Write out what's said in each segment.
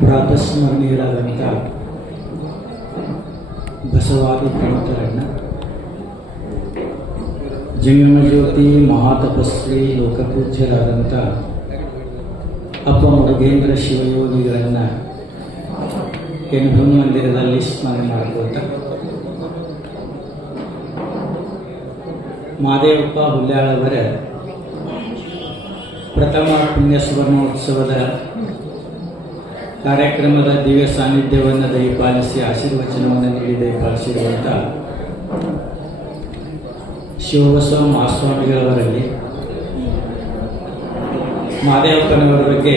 ಪ್ರಾತಸ್ಮರಣೀಯರಾದಂಥ ಬಸವಾದಿ ಪ್ರಮುಖರಣ್ಣ ಜಂಗಮಜ್ಯೋತಿ ಮಹಾತಪಸ್ವಿ ಲೋಕಪೂಜ್ಯರಾದಂಥ ಅಪ್ಪ ಮುರುಗೇಂದ್ರ ಶಿವಯೋಗಿಗಳನ್ನು ಹೆಣ್ಣು ಮಂದಿರದಲ್ಲಿ ಸ್ಮರಣೆ ಮಾಡ್ಕೋತ ಮಾದೇವಪ್ಪ ಹುಲ್ಯಾಳವರ ಪ್ರಥಮ ಪುಣ್ಯ ಸುವರ್ಣೋತ್ಸವದ ಕಾರ್ಯಕ್ರಮದ ದಿವ್ಯ ಸಾನ್ನಿಧ್ಯವನ್ನು ದಯಪಾಲಿಸಿ ಆಶೀರ್ವಚನವನ್ನು ನೀಡಿ ದಯಪಾಲಿಸಿರುವಂಥ ಶಿವಬಸವ ಮಹಾಸ್ವಾಮಿಗಳವರಲ್ಲಿ ಮಾದೇವಪ್ಪನವರ ಬಗ್ಗೆ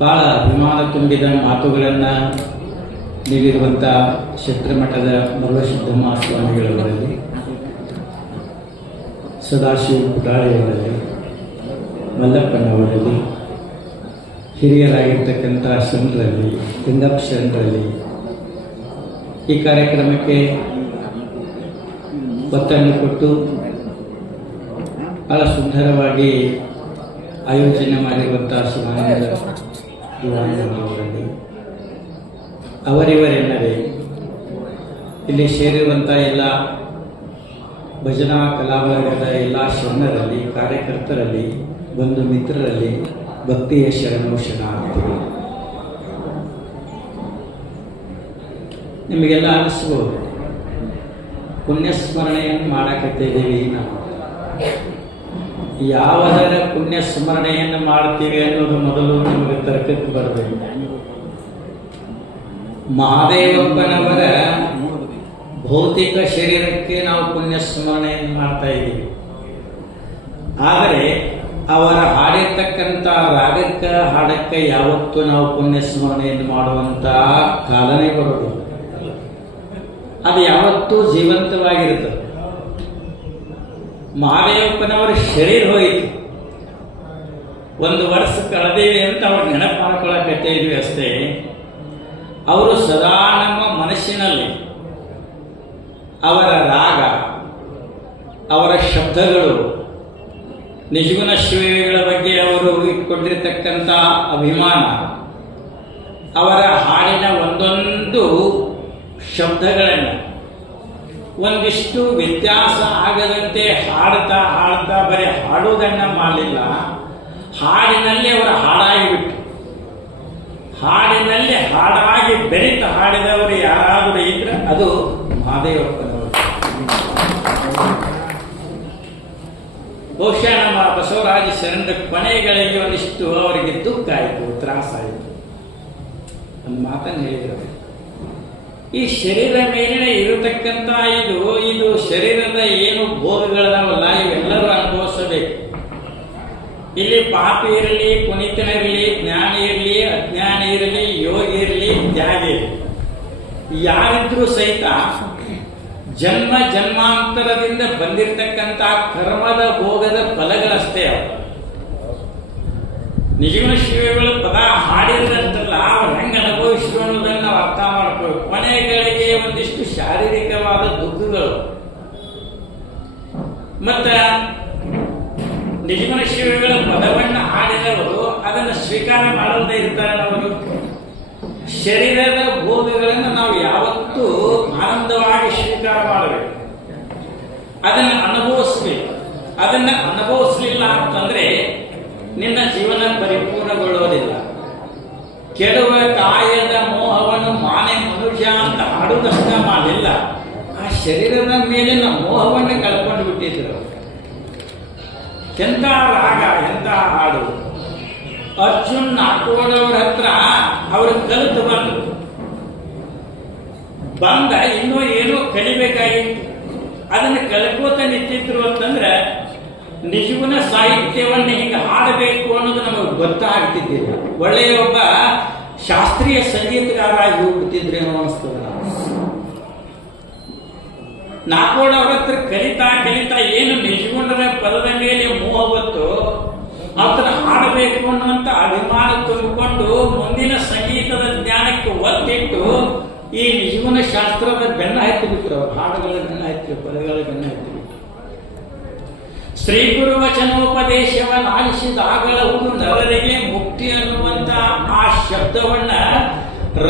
ಬಹಳ ಅಭಿಮಾನ ತುಂಬಿದ ಮಾತುಗಳನ್ನು ನೀಡಿರುವಂಥ ಶಕ್ರಮಠದ ಮರುಳಸಿದ್ಧ ಮಹಾಸ್ವಾಮಿಗಳವರಲ್ಲಿ ಸದಾಶಿವ ಪುಟಾಳಿಯವರಲ್ಲಿ, ಮಲ್ಲಪ್ಪನವರಲ್ಲಿ ಹಿರಿಯರಾಗಿರ್ತಕ್ಕಂಥ ಶರಣರಲ್ಲಿ ಲಿಂಗಪ್ಪ ಈ ಕಾರ್ಯಕ್ರಮಕ್ಕೆ ಒತ್ತನ್ನು ಕೊಟ್ಟು ಬಹಳ ಸುಂದರವಾಗಿ ಆಯೋಜನೆ ಶಿವಾನಂದ ದಿವಾನವರಲ್ಲಿ ಅವರಿವರೆಲ್ಲವೇ ಇಲ್ಲಿ ಸೇರಿರುವಂತಹ ಎಲ್ಲ ಭಜನಾ ಕಲಾವರ್ಗದ ಎಲ್ಲ ಶರಣರಲ್ಲಿ ಕಾರ್ಯಕರ್ತರಲ್ಲಿ, ಬಂಧು ಮಿತ್ರರಲ್ಲಿ ಭಕ್ತಿಯ ಶರಣು ಶರಣಾರ್ಥಿಗಳು ನಿಮಗೆಲ್ಲ ಅನಿಸ್ಬೋದು. ಪುಣ್ಯಸ್ಮರಣೆಯನ್ನು ಮಾಡಕತ್ತಿದ್ದೀವಿ ನಾವು. ಯಾವದರ ಪುಣ್ಯ ಸ್ಮರಣೆಯನ್ನು ಮಾಡ್ತೀವಿ ಅನ್ನೋದು ಮೊದಲು ನಿಮಗೆ ತರ್ಕಕ್ಕೆ ಬರಬೇಕು. ಮಹಾದೇವಪ್ಪನವರ ಭೌತಿಕ ಶರೀರಕ್ಕೆ ನಾವು ಪುಣ್ಯ ಸ್ಮರಣೆಯನ್ನು ಮಾಡ್ತಾ ಇದ್ದೀವಿ. ಆದರೆ ಅವರ ಹಾಡಿರ್ತಕ್ಕಂಥ ರಾಗಕ್ಕ, ಹಾಡಕ್ಕೆ ಯಾವತ್ತೂ ನಾವು ಪುಣ್ಯ ಸ್ಮರಣೆಯನ್ನು ಮಾಡುವಂತ ಕಾಲನೇ ಬರೋದು ಅದು ಯಾವತ್ತೂ ಜೀವಂತವಾಗಿರುತ್ತದೆ. ಮಹಾದೇವಪ್ಪನವರ ಶರೀರ ಹೋಯಿತು. ಒಂದು ವರ್ಷ ಕಳೆದೇವೆ ಅಂತ ಅವ್ರ ನೆನಪು ಮಾಡ್ಕೊಳಕತ್ತೆ ಇದ್ವಿ ಅಷ್ಟೇ. ಅವರು ಸದಾ ನಮ್ಮ ಮನಸ್ಸಿನಲ್ಲಿ ಅವರ ರಾಗ, ಅವರ ಶಬ್ದಗಳು ನಿಜಗುಣ ಶಿವಗಳ ಬಗ್ಗೆ ಅವರು ಇಟ್ಕೊಂಡಿರ್ತಕ್ಕಂಥ ಅಭಿಮಾನ. ಅವರ ಹಾಡಿನ ಒಂದೊಂದು ಶಬ್ದಗಳನ್ನು ಒಂದಿಷ್ಟು ವ್ಯತ್ಯಾಸ ಆಗದಂತೆ ಹಾಡ್ತಾ ಹಾಡ್ತಾ ಬರೀ ಹಾಡುವುದನ್ನ ಮಾಡಲಿಲ್ಲ. ಹಾಡಿನಲ್ಲಿ ಅವರ ಹಾಡಾಗಿಬಿಟ್ಟು ಹಾಡಿನಲ್ಲಿ ಹಾಡಾಗಿ ಬೆರಿತ ಹಾಡಿದವರು ಯಾರಾದರೂ ಇದ್ರೆ ಅದು ಮಹಾದೇವಪ್ಪನವರು ಬಹುಶಃ ನಮ್ಮ ಬಸವರಾಜ ಶರಣರ ಕೊನೆಗಳಿಗೆ ಒಂದಿಷ್ಟು ಅವರಿಗೆ ದುಃಖ ಆಯಿತು ತ್ರಾಸಾಯಿತು ಒಂದು ಮಾತನ್ನು ಹೇಳಿದರು. ಈ ಶರೀರ ಮೇಲೆ ಇರತಕ್ಕಂತ ಇದು ಇದು ಶರೀರದ ಏನು ಭೋಗಗಳದಾವಲ್ಲ, ಇವೆಲ್ಲರೂ ಅನುಭವಿಸಬೇಕು. ಇಲ್ಲಿ ಪಾಪಿ ಇರಲಿ ಪುನೀತನಿರಲಿ ಜ್ಞಾನಿ ಇರಲಿ, ಅಜ್ಞಾನಿ ಇರಲಿ, ಯೋಗಿ ಇರಲಿ, ತ್ಯಾಗಿ ಇರಲಿ. ಯಾರಿದ್ರೂ ಸಹಿತ ಜನ್ಮ ಜನ್ಮಾಂತರದಿಂದ ಬಂದಿರತಕ್ಕಂತ ಕರ್ಮದ ಭೋಗದ ಫಲಗಳಷ್ಟೇ ಅವರು ನಿಜಗುಣ ಶಿವಗಳು ಪದ ಹಾಡಿದ್ರಂತಲ್ಲ ಅವ್ರು ಹೆಂಗೆ ಅನುಭವಿಸಿದ್ರು ಅನ್ನೋದನ್ನು ನಾವು ಅರ್ಥ ಮಾಡ್ಕೋಬೇಕು ಕೊನೆಗಳಿಗೆ ಒಂದಿಷ್ಟು ಶಾರೀರಿಕವಾದ ದುಃಖಗಳು. ಮತ್ತ ನಿಜಗುಣ ಶಿವಗಳ ಪದವನ್ನು ಹಾಡಿದವರು, ಅದನ್ನು ಸ್ವೀಕಾರ ಮಾಡದೇ ಇರ್ತಾರೆ ಅವರು. ಶರೀರದ ಭೋಗಗಳನ್ನು ನಾವು ಯಾವತ್ತೂ ಸ್ವೀಕಾರ ಮಾಡಬೇಕು ಅದನ್ನು ಅನುಭವಿಸ್ಬೇಕು ಅದನ್ನ ಅನುಭವಿಸ್ಲಿಲ್ಲ ಅಂತಂದ್ರೆ ನಿನ್ನ ಜೀವನ ಪರಿಪೂರ್ಣಗೊಳ್ಳೋದಿಲ್ಲ. ಕೆಡುವ ಕಾಯದ ಮೋಹವನ್ನು ಮಾನೆ ಮನುಷ್ಯ ಅಂತ ಆಡುವುದಷ್ಟ ಮಾಡಲಿಲ್ಲ ಆ ಶರೀರದ ಮೇಲಿನ ಮೋಹವನ್ನು ಕಳ್ಕೊಂಡು ಬಿಟ್ಟಿದ್ರು. ಎಂತ ರಾಗ ಎಂತ ಹಾಡು? ಅರ್ಜುನ್ ನಾಟೋಡವ್ರ ಹತ್ರ ಅವರು ಕಲಿತು ಬಂದ್ರು. ಬಂದ ಇನ್ನೂ ಏನೋ ಕಲಿಬೇಕಾಗಿ ಅದನ್ನು ಕಲ್ಕೋತ ನಿಂತಿದ್ರು ಅಂತಂದ್ರೆ ನಿಜವನ ಸಾಹಿತ್ಯವನ್ನು ಹಿಂಗೆ ಹಾಡಬೇಕು ಅನ್ನೋದು ನಮಗೆ ಗೊತ್ತಾಗ್ತಿದ್ದಿಲ್ಲ. ಒಳ್ಳೆಯ ಒಬ್ಬ ಶಾಸ್ತ್ರೀಯ ಸಂಗೀತಗಾರಾಗಿ ಹೋಗ್ಬಿಟ್ಟಿದ್ರೇನೋ ನಾವು. ನಾಕೋಡ್ ಅವ್ರ ಹತ್ರ ಕಲಿತಾ ಕಲಿತಾ ಏನು ನಿಜಗುಣದ ಪದದ ಮೇಲೆ ಮೋಹ ಹೊತ್ತು ಹಾಡಬೇಕು ಅನ್ನುವಂತ ಅಭಿಮಾನ ತುಂಬಿಕೊಂಡು ಮುಂದಿನ ಸಂಗೀತದ ಜ್ಞಾನಕ್ಕೆ ಒತ್ತಿಟ್ಟು ಈ ಜೀವನ ಶಾಸ್ತ್ರದ ಬೆನ್ನ ಹತ್ತಿ ಬಿಟ್ಟರು ಅವರು ಹಾಡುಗಳ ಬೆನ್ನ ಹತ್ತಿ ಪದಗಳ ಬೆನ್ನ ಹತ್ತಿ ಶ್ರೀ ಗುರು ವಚನೋಪದೇಶವನ್ನು ಆಲಿಸಿದಾಗಲೂ ನರರಿಗೆ ಮುಕ್ತಿ ಅನ್ನುವಂತ ಆ ಶಬ್ದವನ್ನ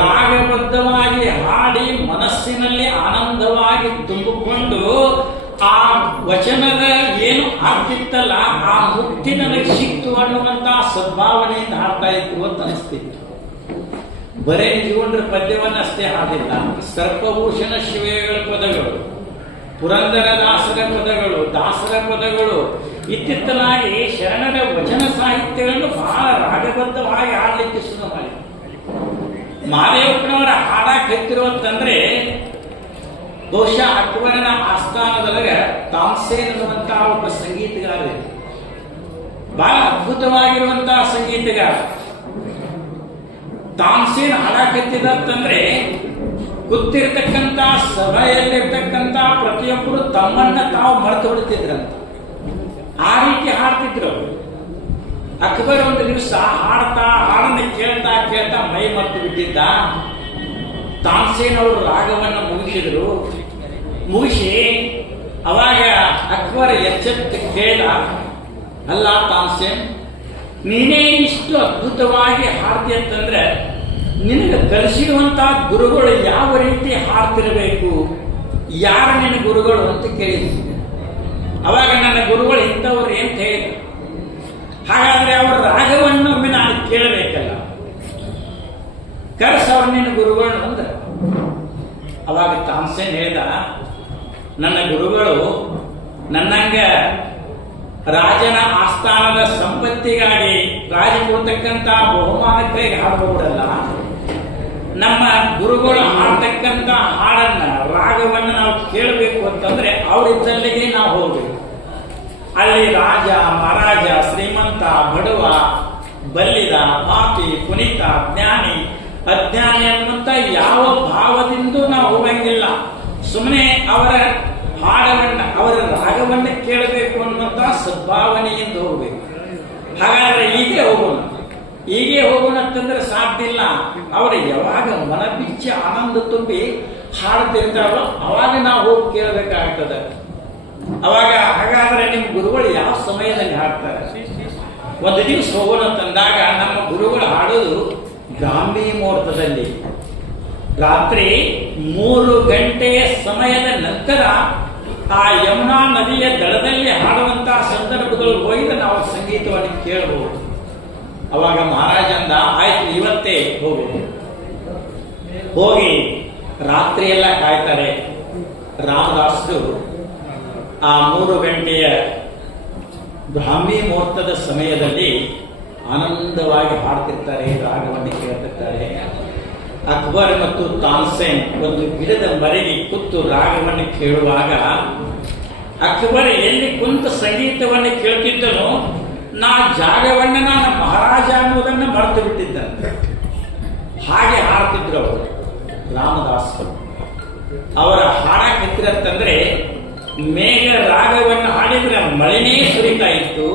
ರಾಗಬದ್ಧವಾಗಿ ಹಾಡಿ ಮನಸ್ಸಿನಲ್ಲಿ ಆನಂದವಾಗಿ ತುಂಬಿಕೊಂಡು ಆ ವಚನದ ಏನು ಆಗ್ತಿತ್ತಲ್ಲ, ಆ ಮುಕ್ತಿ ನನಗೆ ಸಿಕ್ತು ಅನ್ನುವಂತಹ ಸದ್ಭಾವನೆಯಿಂದ ಹಾಡ್ತಾ ಇತ್ತು ಅಂತ ಅನಿಸ್ತಿತ್ತು. ಬರೇ ಜೀವನರ ಪದ್ಯವನ್ನು ಅಷ್ಟೇ ಹಾಡಿಲ್ಲ. ಸರ್ಪಭೂಷಣ ಶಿವೆಗಳ ಪದಗಳು, ಪುರಂದರ ದಾಸರ ಪದಗಳು ದಾಸರ ಪದಗಳು, ಇತ್ತಿತ್ತಲಾಗಿ ಶರಣರ ವಚನ ಸಾಹಿತ್ಯಗಳನ್ನು ಬಹಳ ರಾಗಬದ್ಧವಾಗಿ ಹಾಡಲಿಕ್ಕೆ ಶುರು ಮಾಡಿ. ಮಾದೇವಪ್ಪನವರ ಹಾಡ ಕೆತ್ತಿರುವಂತಂದ್ರೆ ಬಹುಶಃ ಅಕ್ಬರನ ಆಸ್ಥಾನದೊಳಗೆ ತಾಮ್ಸೇನ್ ಅನ್ನುವಂತಹ ಒಬ್ಬ ಸಂಗೀತಗಾರ. ಬಹಳ ಅದ್ಭುತವಾಗಿರುವಂತಹ ಸಂಗೀತಗಾರ. ತಾಮ್ಸೇನ್ ಹಾಡಾಕತ್ತಿದಂದ್ರೆ ಗೊತ್ತಿರ್ತಕ್ಕಂಥ ಸಭೆಯಲ್ಲಿರ್ತಕ್ಕಂತ ಪ್ರತಿಯೊಬ್ಬರು ತಮ್ಮನ್ನ ತಾವು ಮರೆತು ಹೊಡಿತಿದ್ರಂತ ಆ ರೀತಿ ಹಾಡ್ತಿದ್ರು. ಅಕ್ಬರ್ ಒಂದು ದಿವಸ ಹಾಡ್ತಾ, ಹಾಡನ್ನ ಕೇಳ್ತಾ ಕೇಳ್ತಾ ಮೈ ಮರೆತು ಬಿಟ್ಟಿದ್ದ. ತಾನ್ಸೇನ್ ಅವರು ರಾಗವನ್ನು ಮುಗಿಸಿದ್ರು. ಮುಗಿಸಿ ಅವಾಗ ಅಕ್ಬರ್ ಎಚ್ಚೆತ್ತು ಕೇಳ, ಅಲ್ಲ ತಾನ್ಸೇನ್ ನೀನೇ ಇಷ್ಟು ಅದ್ಭುತವಾಗಿ ಹಾಡ್ತಿ ಅಂತಂದ್ರೆ ನಿನಗೆ ಕಲಿಸಿರುವಂತಹ ಗುರುಗಳು ಯಾವ ರೀತಿ ಹಾಡ್ತಿರಬೇಕು ಯಾರು ನಿನ್ನ ಗುರುಗಳು ಅಂತ ಕೇಳಿದ್ರು ಅವಾಗ ನನ್ನ ಗುರುಗಳು ಇಂಥವ್ರು ಅಂತ ಹೇಳಿದ್ರು. ಹಾಗಾದ್ರೆ ಅವರ ರಾಗವನ್ನು ಒಮ್ಮೆ ನಾನು ಕೇಳಬೇಕಲ್ಲ. ಕರ್ಸ್ ಅವ್ರು ನಿನ್ನ ಗುರುಗಳು ಅಂದ ಅವಾಗ ತಾಮ್ಸೇನ್ ಹೇಳ್ದ, ನನ್ನ ಗುರುಗಳು ನನ್ನಂಗ ರಾಜನ ಆಸ್ಥಾನದ ಸಂಪತ್ತಿಗಾಗಿ ರಾಜ ಕೊಡ್ತಕ್ಕಂತ ಬಹುಮಾನಕ್ಕೆ ಹಾಡಬಹುದಲ್ಲ ನಮ್ಮ ಗುರುಗಳು ಹಾಡ್ತಕ್ಕಂಥ ಹಾಡನ್ನ ರಾಗವನ್ನು ನಾವು ಕೇಳಬೇಕು ಅಂತಂದ್ರೆ ಅವರಿದ್ದಲ್ಲಿಗೆ ನಾವು ಹೋಗ್ಬೇಕು. ಅಲ್ಲಿ ರಾಜ, ಮಹಾರಾಜ, ಶ್ರೀಮಂತ, ಬಡವ, ಬಲ್ಲಿದ ಪಾಪಿ ಪುನೀತ, ಜ್ಞಾನಿ ಅಜ್ಞಾನಿ ಅನ್ನುವಂತ ಯಾವ ಭಾವದಿಂದ ನಾವು ಹೋಗಂಗಿಲ್ಲ. ಸುಮ್ಮನೆ ಅವರ ಹಾಡವನ್ನ, ಅವರ ರಾಗವನ್ನ ಕೇಳಬೇಕು ಅನ್ನುವಂತ ಸದ್ಭಾವನೆಯಿಂದ ಹೋಗ್ಬೇಕು. ಹಾಗಾದ್ರೆ ಹೀಗೆ ಹೋಗೋಣ. ಹೀಗೆ ಹೋಗೋಣ ಅಂತಂದ್ರೆ ಸಾಧ್ಯ ಇಲ್ಲ. ಅವರು ಯಾವಾಗ ಮನ ಬಿಚ್ಚಿ ಆನಂದ ತುಂಬಿ ಹಾಡ್ತಿರ್ತಾರೋ ಅವಾಗ ನಾವು ಹೋಗಿ ಕೇಳಬೇಕಾಗ್ತದೆ. ಅವಾಗ ಹಾಗಾದ್ರೆ ನಿಮ್ಮ ಗುರುಗಳು ಯಾವ ಸಮಯದಲ್ಲಿ ಹಾಡ್ತಾರೆ? ಒಂದು ದಿವಸ ಹೋಗೋಣ ತಂದಾಗ ನಮ್ಮ ಗುರುಗಳು ಹಾಡೋದು ಗಾಂಭಿ ಮುಹೂರ್ತದಲ್ಲಿ. ರಾತ್ರಿ ಮೂರು ಗಂಟೆಯ ಸಮಯದ ನಂತರ ಆ ಯಮುನಾ ನದಿಯ ದಳದಲ್ಲಿ ಹಾಡುವಂತಹ ಸಂದರ್ಭದಲ್ಲಿ ಹೋಗಿದ್ರೆ ನಾವು ಸಂಗೀತವನ್ನು ಕೇಳಬಹುದು. ಅವಾಗ ಮಹಾರಾಜ ಅಂದ ಆಯ್ತು, ಇವತ್ತೇ ಹೋಗು. ಹೋಗಿ ರಾತ್ರಿ ಎಲ್ಲ ಕಾಯ್ತಾರೆ. ರಾಮದಾಸರು ಆ ಮೂರು ಗಂಟೆಯ ಬ್ರಾಹ್ಮಿ ಮುಹೂರ್ತದ ಸಮಯದಲ್ಲಿ ಆನಂದವಾಗಿ ಹಾಡ್ತಿರ್ತಾರೆ, ರಾಗವನ್ನು ಕೇಳ್ತಿರ್ತಾರೆ. ಅಕ್ಬರ್ ಮತ್ತು ತಾನ್ಸೇನ್ ಒಂದು ಗಿಡದ ಮರೆಗೆ ಕೂತು ರಾಗವನ್ನು ಕೇಳುವಾಗ ಅಕ್ಬರ್ ಎಲ್ಲಿ ಕುಂತ ಸಂಗೀತವನ್ನು ಕೇಳ್ತಿದ್ದನೋ ನಾ ಜಾಗವನ್ನ ನಾನು ಮಹಾರಾಜ ಅನ್ನುವುದನ್ನು ಮರೆತು ಬಿಟ್ಟಿದ್ದಂತೆ ಹಾಗೆ ಹಾಡ್ತಿದ್ರು ಅವರು ರಾಮದಾಸರು. ಅವರ ಹಾಡ ಕೆತ್ತಿರತ್ತಂದ್ರೆ ಮೇಘ ರಾಗವನ್ನು ಹಾಡಿದ್ರೆ ಮಳೆನೇ ಸುರಿತಾ ಇತ್ತು.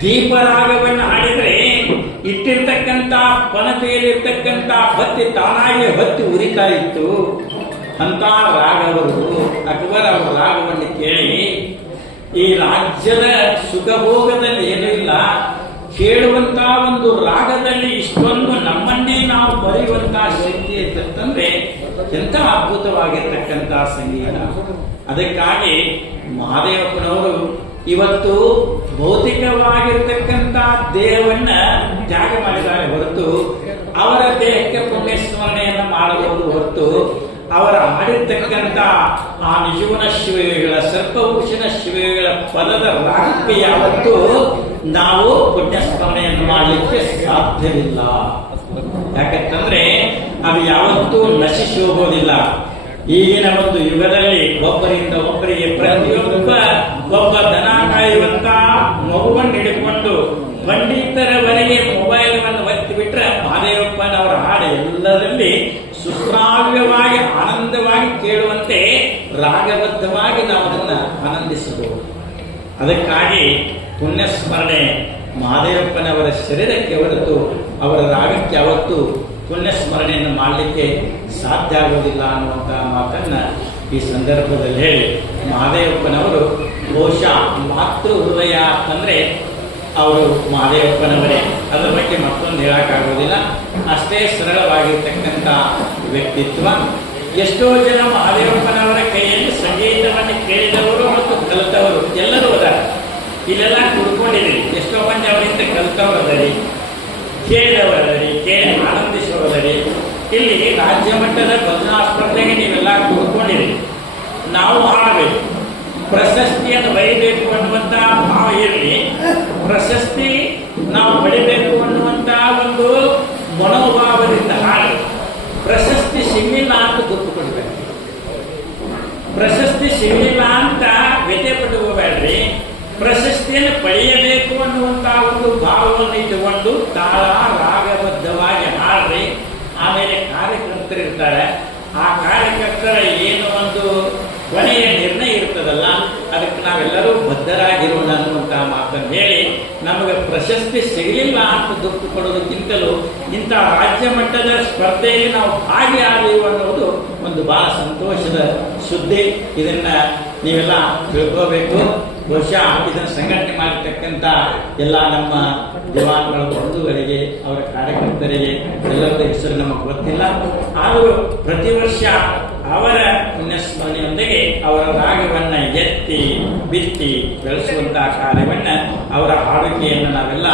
ದೀಪ ರಾಗವನ್ನು ಹಾಡಿದ್ರೆ ಇಟ್ಟಿರ್ತಕ್ಕಂಥ ಪನತೆಯಲ್ಲಿರ್ತಕ್ಕಂಥ ಬತ್ತಿ ತಾನಾಗಿ ಹತ್ತಿ ಉರಿತಾ ಇತ್ತು. ಅಂತ ರಾಗವರು ಅಕ್ಬರ್ ಅವರ ರಾಗವನ್ನು ಕೇಳಿ ಈ ರಾಜ್ಯದ ಸುಖಭೋಗದಲ್ಲಿ ಏನೂ ಇಲ್ಲ. ಕೇಳುವಂತ ಒಂದು ರಾಗದಲ್ಲಿ ಇಷ್ಟೊಂದು ನಮ್ಮನ್ನೇ ನಾವು ಬರೆಯುವಂತಹ ಶಕ್ತಿ ಅಂತಂದ್ರೆ ಎಂತ ಅದ್ಭುತವಾಗಿರ್ತಕ್ಕಂಥ ಸಂಗೀತ. ಅದಕ್ಕಾಗಿ ಮಹಾದೇವಪ್ಪನವರು ಇವತ್ತು ಭೌತಿಕವಾಗಿರ್ತಕ್ಕಂತ ದೇಹವನ್ನ ತ್ಯಾಗ ಮಾಡಿದ್ದಾರೆ ಹೊರತು ಅವರ ದೇಹಕ್ಕೆ ಪುಣ್ಯ ಸ್ಮರಣೆಯನ್ನು ಮಾಡಬಹುದು ಹೊರತು ಅವರ ಮಾಡಿರ್ತಕ್ಕಂತ ಆ ನಿಜವನ ಶಿವೆಗಳ ಸರ್ಪಭೂಷಣ ಶಿವೆಗಳ ಪದದ ರಾಗಕ್ಕೆ ಯಾವತ್ತು ನಾವು ಪುಣ್ಯ ಸ್ಮರಣೆಯನ್ನು ಮಾಡಲಿಕ್ಕೆ ಸಾಧ್ಯವಿಲ್ಲ. ಯಾಕಂತಂದ್ರೆ, ಅದು ಯಾವತ್ತೂ ನಶಿಸಿ ಹೋಗೋದಿಲ್ಲ. ಈಗಿನ ಒಂದು ಯುಗದಲ್ಲಿ ಒಬ್ಬರಿಂದ ಒಬ್ಬರಿಗೆ ಪ್ರತಿಯೊಬ್ಬ ಒಬ್ಬ ದನ ಕಾಯುವಂತ ಮಗುವನ್ನು ಹಿಡಿದುಕೊಂಡು ಪಂಡಿತರವರೆಗೆ ಮೊಬೈಲ್ ಅನ್ನು ಒತ್ತಿ ಬಿಟ್ರೆ, ಮಹಾದೇವಪ್ಪನವರ ಹಾಡು ಎಲ್ಲರಲ್ಲಿ ಸುಶ್ರಾವ್ಯವಾಗಿ ಆನಂದವಾಗಿ ಕೇಳುವಂತೆ ರಾಗಬದ್ಧವಾಗಿ ನಾವು ಅದನ್ನು ಆನಂದಿಸಬಹುದು. ಅದಕ್ಕಾಗಿ ಪುಣ್ಯ ಸ್ಮರಣೆ ಮಹಾದೇವಪ್ಪನವರ ಶರೀರಕ್ಕೆ ಹೊರತು ಅವರ ರಾಗಕ್ಕೆ ಅವತ್ತು ಪುಣ್ಯ ಸ್ಮರಣೆಯನ್ನು ಮಾಡಲಿಕ್ಕೆ ಸಾಧ್ಯ ಆಗೋದಿಲ್ಲ ಅನ್ನುವಂಥ ಮಾತನ್ನು ಈ ಸಂದರ್ಭದಲ್ಲಿ ಹೇಳಿ ಮಹಾದೇವಪ್ಪನವರು ಘೋಷ ಮಾತೃ ಹೃದಯ ಅಂತಂದ್ರೆ ಅವರು ಮಹಾದೇವಪ್ಪನವರೇ, ಅದರ ಬಗ್ಗೆ ಮತ್ತೊಂದು ಹೇಳಕ್ಕಾಗೋದಿಲ್ಲ ಅಷ್ಟೇ ಸರಳವಾಗಿರ್ತಕ್ಕಂಥ ವ್ಯಕ್ತಿತ್ವ. ಎಷ್ಟೋ ಜನ ಮಹಾದೇವಪ್ಪನವರ ಕೈಯಲ್ಲಿ ಸಂಗೀತವನ್ನು ಕೇಳಿದವರು ಮತ್ತು ಕಲಿತವರು ಎಲ್ಲರೂ ಅದಾರ. ಇಲ್ಲೆಲ್ಲ ಕುಡ್ಕೊಂಡಿದ್ದೀರಿ. ಎಷ್ಟೋ ಮಂದಿ ಅವರಿಂದ ಕಲಿತವರದರಿ ಕೇಳಿದವರದರಿ ಕೇಳಿ ಆನಂದಿಸುವದರಿ ಇಲ್ಲಿ ರಾಜ್ಯ ಮಟ್ಟದ ಭಜನಾ ಸ್ಪರ್ಧೆಗೆ ನೀವೆಲ್ಲ ಕುಡ್ಕೊಂಡಿರಿ ನಾವು ಹಾಡಬೇಕು. ಪ್ರಶಸ್ತಿಯನ್ನು ಬರೀಬೇಕು ಅನ್ನುವಂತ ಭಾವ ಇರಲಿ. ಪ್ರಶಸ್ತಿ ನಾವು ಪಡಿಬೇಕು ಅನ್ನುವಂತ ಒಂದು ಮನೋಭಾವದಿಂದ ಹಾಗೆ. ಪ್ರಶಸ್ತಿ ಸಿಗಲಿಲ್ಲ ಅಂತ ಗೊತ್ತು ಕೊಡಬೇಕು ಪ್ರಶಸ್ತಿ ಸಿಗಲಿಲ್ಲ ಅಂತ ವ್ಯತೆ ಪಟ್ಟು ಹೋಗಬೇಡ್ರಿ. ಪ್ರಶಸ್ತಿಯನ್ನು ಪಡೆಯಬೇಕು ಅನ್ನುವಂತ ಒಂದು ಭಾವವನ್ನು ಇಟ್ಟುಕೊಂಡು ತಾಳ ರಾಗಬದ್ಧವಾಗಿ ಹಾಡ್ರಿ. ಆಮೇಲೆ ಕಾರ್ಯಕರ್ತರಿರ್ತಾರೆ. ಆ ಕಾರ್ಯಕರ್ತರ ಏನು ಒಂದು ಕೊನೆಯ ನಿರ್ಣಯ ಇರ್ತದಲ್ಲ ಅದಕ್ಕೆ ನಾವೆಲ್ಲರೂ ಬದ್ಧರಾಗಿರೋಣ ಅನ್ನುವಂತ ಮಾತನ್ನು ಹೇಳಿ ನಮಗೆ ಪ್ರಶಸ್ತಿ ಸಿಗಲಿಲ್ಲ ಅಂತ ದುಃಖ ಕೊಡೋದಕ್ಕಿಂತಲೂ ಇಂಥ ರಾಜ್ಯ ಮಟ್ಟದ ಸ್ಪರ್ಧೆಯಲ್ಲಿ ನಾವು ಭಾಗಿಯಾದೆವು ಅನ್ನೋದು ಒಂದು ಬಹಳ ಸಂತೋಷದ ಸುದ್ದಿ. ಇದನ್ನ ನೀವೆಲ್ಲ ತಿಳ್ಕೋಬೇಕು. ಬಹುಶಃ ಇದನ್ನು ಸಂಘಟನೆ ಮಾಡಿರ್ತಕ್ಕಂಥ ಎಲ್ಲ ನಮ್ಮ ಜವಾನ್ಗಳ ಬಂಧುಗಳಿಗೆ, ಅವರ ಕಾರ್ಯಕರ್ತರಿಗೆ ಎಲ್ಲರ ಹೆಸರು ನಮಗೆ ಗೊತ್ತಿಲ್ಲ. ಆದರೂ ಪ್ರತಿ ವರ್ಷ ಅವರ ಪುಣ್ಯಸ್ಮರಣೆಯೊಂದಿಗೆ ಅವರ ರಾಗವನ್ನ ಎತ್ತಿ, ಬಿತ್ತಿ ಬೆಳೆಸುವಂತಹ ಕಾರ್ಯವನ್ನ ಅವರ ಹಾಡುಗೆಯನ್ನು ನಾವೆಲ್ಲ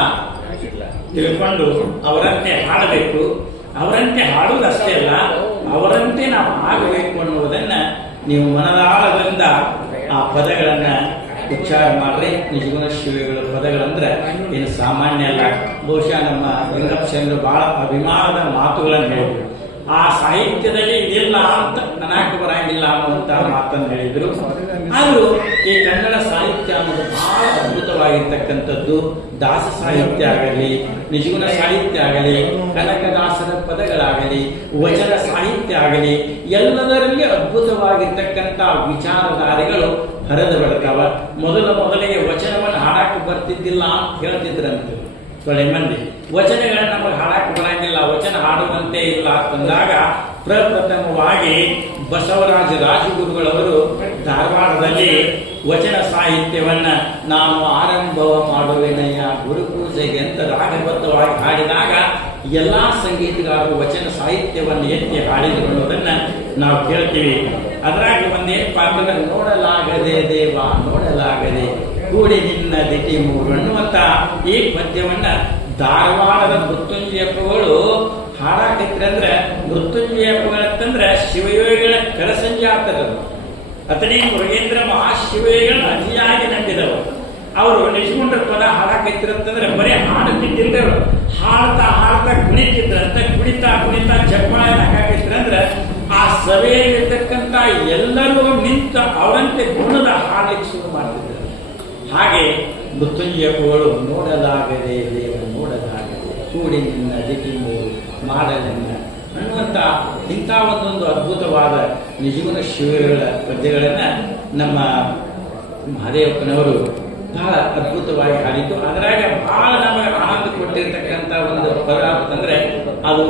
ತಿಳ್ಕೊಂಡು ಅವರಂತೆ ಹಾಡಬೇಕು. ಅವರಂತೆ ಹಾಡುವುದಷ್ಟೇ ಅಲ್ಲ, ಅವರಂತೆ ನಾವು ಆಗಬೇಕು ಅನ್ನುವುದನ್ನ ನೀವು ಮನದಾಳದಿಂದ ಆ ಪದಗಳನ್ನ ಉಚ್ಚಾರ ಮಾಡ್ರಿ. ನಿಜಗುಣ ಶಿವಗಳ ಪದಗಳಂದ್ರೆ ಏನು ಸಾಮಾನ್ಯ ಅಲ್ಲ. ಬಹುಶಃ ನಮ್ಮ ಲಿಂಗಪ್ಪ ಬಹಳ ಅಭಿಮಾನದ ಮಾತುಗಳನ್ನು ಹೇಳಿದ್ರು ಆ ಸಾಹಿತ್ಯದಲ್ಲಿ ಇದಿಲ್ಲ ಅಂತ ನನಗೆ ಬರಂಗಿಲ್ಲ ಅನ್ನುವಂತ ಮಾತನ್ನು ಹೇಳಿದ್ರು. ಆದ್ರೂ ಈ ಕನ್ನಡ ಸಾಹಿತ್ಯ ಅನ್ನೋದು ಬಹಳ ಅದ್ಭುತವಾಗಿರ್ತಕ್ಕಂಥದ್ದು. ದಾಸ ಸಾಹಿತ್ಯ ಆಗಲಿ, ನಿಜಗುಣ ಸಾಹಿತ್ಯ ಆಗಲಿ, ಕನಕದಾಸರ ಪದಗಳಾಗಲಿ, ವಚನ ಸಾಹಿತ್ಯ ಆಗಲಿ, ಎಲ್ಲದರಲ್ಲಿ ಅದ್ಭುತವಾಗಿರ್ತಕ್ಕಂಥ ವಿಚಾರಧಾರೆಗಳು ಹರಿದು ಬರ್ತಾವ ಮೊದಲ ಮೊದಲಿಗೆ ವಚನವನ್ನು ಹಾಡಕ್ಕೆ ಬರ್ತಿದ್ದಿಲ್ಲ ಅಂತ ಹೇಳ್ತಿದ್ರಂತೆ. ಒಳ್ಳೆ ಮಂದಿ ವಚನಗಳನ್ನು ನಮಗೆ ಹಾಡಕ್ಕೆ ಬರಂಗಿಲ್ಲ. ವಚನ ಹಾಡುವಂತೆ ಇಲ್ಲ ಅಂದಾಗ ಪ್ರಪ್ರಥಮವಾಗಿ ಬಸವರಾಜ ರಾಜಗುರುಗಳವರು ಧಾರವಾಡದಲ್ಲಿ ವಚನ ಸಾಹಿತ್ಯವನ್ನ ನಾನು ಆರಂಭವ ಮಾಡುವೆನಯ್ಯ ಗುರುಪೂಜೆಗೆ ಅಂತ ರಾಗಬದ್ಧವಾಗಿ ಹಾಡಿದಾಗ ಎಲ್ಲಾ ಸಂಗೀತಗಾರರು ವಚನ ಸಾಹಿತ್ಯವನ್ನು ಎತ್ತಿ ಹಾಡಿದ್ರು ನಾವು ಕೇಳ್ತೀವಿ. ಅದರಾಗಿ ಒಂದೇನಪ್ಪ ಅಂತಂದ್ರೆ ನೋಡಲಾಗದೆ ದೇವ, ನೋಡಲಾಗದೆ ಕೂಡಿ ನಿನ್ನ ದಿಟಿ ಮೂರು ಅನ್ನುವಂತ ಈ ಪದ್ಯವನ್ನ ಧಾರವಾಡದ ಮೃತ್ಯುಂಜಯಪ್ಪಗಳು ಹಾಡಾಕೈತ್ರಂದ್ರೆ ಮೃತ್ಯುಂಜಯಪ್ಪಗಳಂತಂದ್ರೆ ಶಿವಯೋಗಿಗಳ ಕಳಸಂಜಾತರದು ಅತನೇ ಮೃಗೇಂದ್ರ ಮಹಾಶಿವಯೋಗಿಗಳ ಅತಿಯಾಗಿ ನಂಬಿದವರು. ಅವರು ನಿಜಗುಂಡ ಪದ ಹಾಡಾಕೈತಿರಂತಂದ್ರೆ ಬರೀ ಹಾಡುತ್ತಿದ್ದಿಲ್ದವರು ಹಾಡ್ತಾ ಹಾಡ್ತಾ ಕುಣಿತಿದ್ರಂತ ಕುಣಿತಾ ಕುಣಿತಾ ಚಪ್ಪಾಳೆ ಹಾಕಾಕೈತಿರಂದ್ರೆ ಆ ಸಭೆಯಲ್ಲಿರ್ತಕ್ಕಂಥ ಎಲ್ಲರೂ ನಿಂತ ಅವರಂತೆ ಗುಣದ ಹಾಡಲಿಕ್ಕೆ ಶುರು ಮಾಡ್ತಿದ್ರು ಹಾಗೆ ಮೃತ್ಯುಂಜಯಪ್ಪಗಳು ನೋಡಲಾಗದೆ ದೇವ ನೋಡಲಾಗದೆ ಕೂಡಿ ನಿನ್ನ ದಿಕ್ಕಿಂದು ಮಾಡಲೆನ್ನ ಅನ್ನುವಂಥ ಇಂಥ ಒಂದೊಂದು ಅದ್ಭುತವಾದ ನಿಜವನ ಶಿವಗಳ ಪದ್ಯಗಳನ್ನು ನಮ್ಮ ಮಹದೇವಪ್ಪನವರು ಬಹಳ ಅದ್ಭುತವಾಗಿ ಹಾಡಿದ್ದು. ಅದರಾಗ ಬಹಳ ನಮಗೆ ಆನಂದ ಕೊಟ್ಟಿರ್ತಕ್ಕಂಥ ಒಂದು ಪದ ಅಂತಂದರೆ ಅದು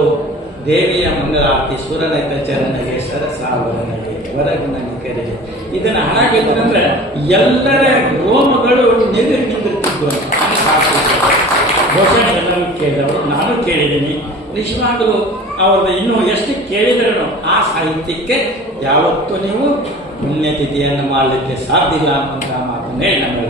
ದೇವಿಯ ಮಂಗಳಾರತಿ ಸುರನತ ಚರಣಗೆ ಸರಸಾವರನಿಗೆ. ವರಗುಣ ನಿಖರಿಗೆ ಇದನ್ನ ಅಂದ್ರೆ ಎಲ್ಲರ ರೋಮಗಳು ನೆಗರಿ ನಿಂತಿರ್ತಿದ್ದು ಅಂತ. ಬಹುಶಃ ಎಲ್ಲರೂ ಕೇಳಿದವರು, ನಾನು ಕೇಳಿದ್ದೀನಿ. ನಿಜವಾಗಲೂ ಅವ್ರದ್ದು ಇನ್ನೂ ಎಷ್ಟು ಕೇಳಿದ್ರೂ ಆ ಸಾಹಿತ್ಯಕ್ಕೆ ಯಾವತ್ತೂ ನೀವು ಪುಣ್ಯತಿಥಿಯನ್ನು ಮಾಡಲಿಕ್ಕೆ ಸಾಧ್ಯ ಇಲ್ಲ ಅನ್ನುವಂತಹ ಮಾತನ್ನೇ ನಮಗೆ